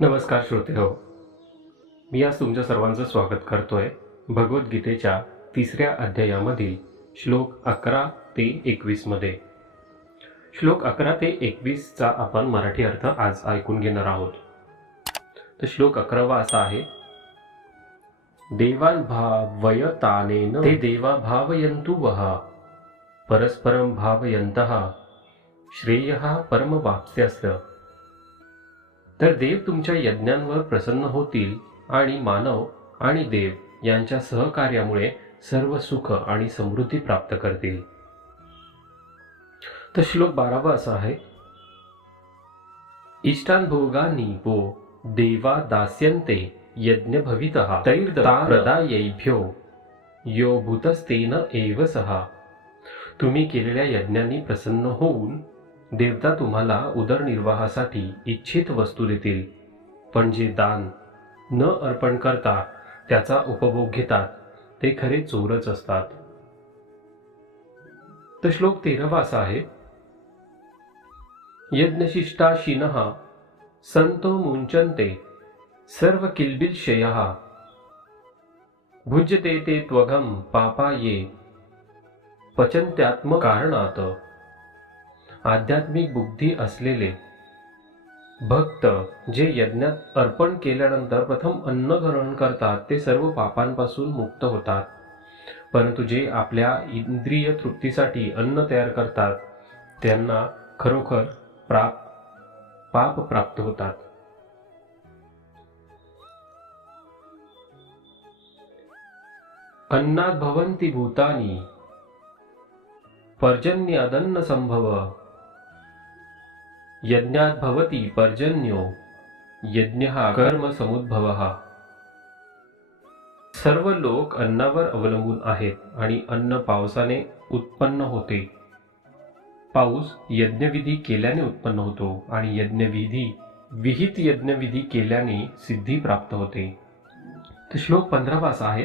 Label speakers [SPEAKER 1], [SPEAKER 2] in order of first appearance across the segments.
[SPEAKER 1] नमस्कार श्रोते हो. मी आज तुमच्या सर्वांचं स्वागत करतोय भगवद्गीतेच्या तिसऱ्या अध्यायामधील श्लोक अकरा ते एकवीसमध्ये श्लोक अकरा ते एकवीसचा आपण मराठी अर्थ आज ऐकून घेणार आहोत. तर श्लोक अकरावा असा आहे देवान भावयतानेन ते देवा भावयंतु वहा परस्परं भावयंत श्रेयः परमवाप्स्यस्य तर देव तुमच्या यज्ञांवर प्रसन्न होतील आणि मानव आणि देव यांच्या सहकार्यामुळे सर्व सुख आणि समृद्धी प्राप्त करतील. तर श्लोक बारावा असा आहे. इष्टान भोगानी वो देवा दास्यन्ते यज्ञ भवित प्रदायैभ्यो यो भूतस्तेन एव सहा तुम्ही केलेल्या यज्ञांनी प्रसन्न होऊन देवता तुम्हाला उदरनिर्वाहासाठी इच्छित वस्तू देतील. पण जे दान न अर्पण करता त्याचा उपभोग घेतात ते खरे चोरच असतात. तर श्लोक तेरावा असा आहे. यज्ञशिष्टाशिन संतो मुंचन्ते सर्व किल्बिलशय भुज्यते ते त्वघम पापा ये पचन्त्यात्मकारणात। आध्यात्मिक बुद्धी असलेले भक्त जे यज्ञात अर्पण केल्यानंतर प्रथम अन्न ग्रहण करतात ते सर्व पापांपासून मुक्त होतात. परंतु जे आपल्या इंद्रिय तृप्तीसाठी अन्न तयार करतात त्यांना खरोखर प्राप पाप प्राप्त होतात. अन्नात भवंती भूतानी पर्जन्य अदन्न संभव यज्ञात भवती पर्जन्यो यज्ञ कर्म समुद्भव. सर्व लोक अन्नावर अवलंबून आहेत आणि अन्न पावसाने उत्पन्न होते. पाऊस यज्ञविधी केल्याने उत्पन्न होतो आणि यज्ञविधी विहित यज्ञविधी केल्याने सिद्धी प्राप्त होते. तर श्लोक पंधरावा असा आहे.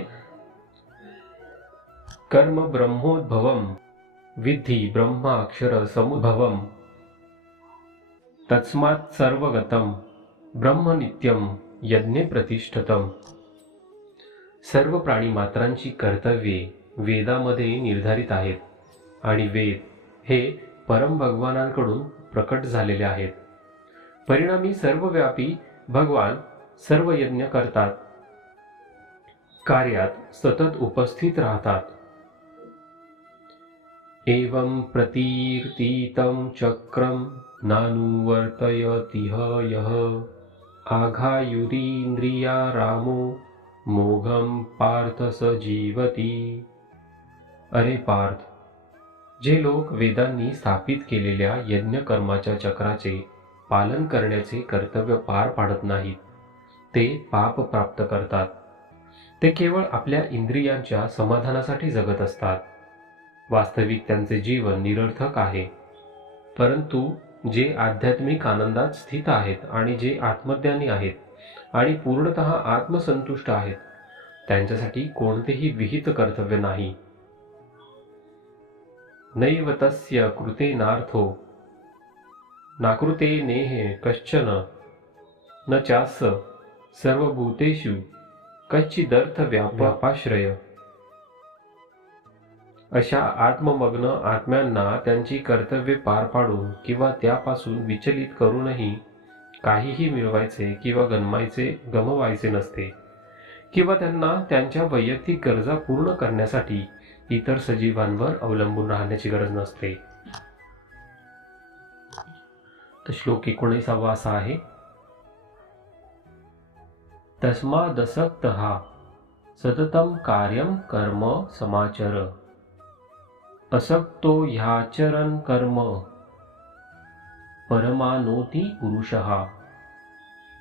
[SPEAKER 1] कर्म ब्रह्मोद्भवम विद्धी ब्रह्माक्षर समुद्भवम तस्मात् सर्वगतम ब्रह्मनित्यम यज्ञे प्रतिष्ठतम। सर्व प्राणी मात्रांची कर्तव्ये वेदामध्ये निर्धारित आहेत आणि वेद हे परम भगवानांकडून प्रकट झालेले आहेत. परिणामी सर्वव्यापी भगवान सर्व यज्ञ करतात. कार्यात सतत उपस्थित राहतात. एवं प्रतीर्तीतं चक्रं नानुवर्तयतिह यः। आघायुरीन्द्रिया रामो मोघम पार्थ स जीवती अरे पार्थ जे लोक वेदांनी स्थापित केलेल्या यज्ञ कर्माच्या चक्राचे पालन करण्याचे कर्तव्य पार पाडत नाहीत ते पाप प्राप्त करतात. ते केवळ आपल्या इंद्रियांच्या समाधानासाठी जगत असतात. वास्तविक त्यांचे जीवन निरर्थक आहे. परंतु जे आध्यात्मिक आनंदात स्थित आहेत आणि जे आत्मज्ञानी आहेत आणि पूर्णत आत्मसंतुष्ट आहेत त्यांच्यासाठी कोणतेही विहित कर्तव्य नाही. नैव तस्य कृतेनार्थो नाकृते नेहे कश्चन न चास सर्वभूतेषु कच्चिदर्थ व्यापाश्रय अशा आत्ममग्न आत्म्यांना त्यांची कर्तव्ये पार पाडून किंवा त्यापासून विचलित करूनही काहीही मिळवायचे किंवा गणवायचे गमवायचे नसते. किंवा त्यांना त्यांच्या वैयक्तिक गरजा पूर्ण करण्यासाठी इतर सजीवांवर अवलंबून राहण्याची गरज नसते. तर श्लोक एकोणीसावा असा आहे. तस्मादसक्त हा सततम कार्यम कर्म समाचर। असक्तो ह्याचरण कर्म. परमानोती पुरुष.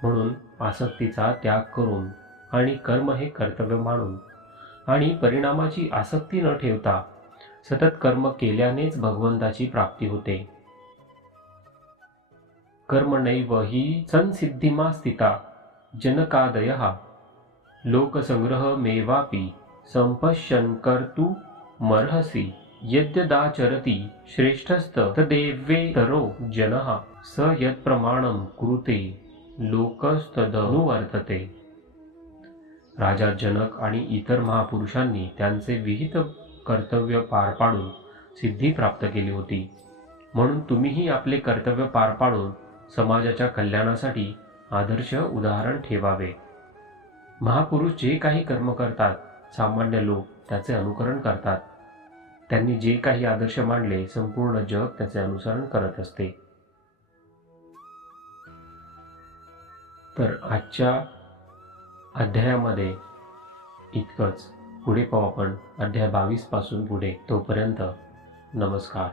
[SPEAKER 1] म्हणून आसक्तीचा त्याग करून आणि कर्म हे कर्तव्य मानून आणि परिणामाची आसक्ती न ठेवता सतत कर्म केल्यानेच भगवंताची प्राप्ती होते. कर्म नैव ही संसिद्धिमा स्थिता जनकादय. लोकसंग्रह मेवापी संपश्यन कर्तु मर्हसी. यद्यदाचरति श्रेष्ठस्त तदेवेतरो जनः स यत्प्रमाणं कुरुते लोकस्तदनुवर्तते राजा जनक आणि इतर महापुरुषांनी त्यांचे विहित कर्तव्य पार पाडून सिद्धी प्राप्त केली होती. म्हणून तुम्हीही आपले कर्तव्य पार पाडून समाजाच्या कल्याणासाठी आदर्श उदाहरण ठेवावे. महापुरुष जे काही कर्म करतात सामान्य लोक त्याचे अनुकरण करतात. त्यांनी जे काही आदर्श मांडले संपूर्ण जग त्याचे अनुसरण करत असते. तर आजच्या अध्यायामध्ये इतकंच. पुढे पाहू आपण. अध्याय बावीसपासून पुढे. तोपर्यंत नमस्कार.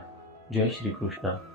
[SPEAKER 1] जय श्रीकृष्ण.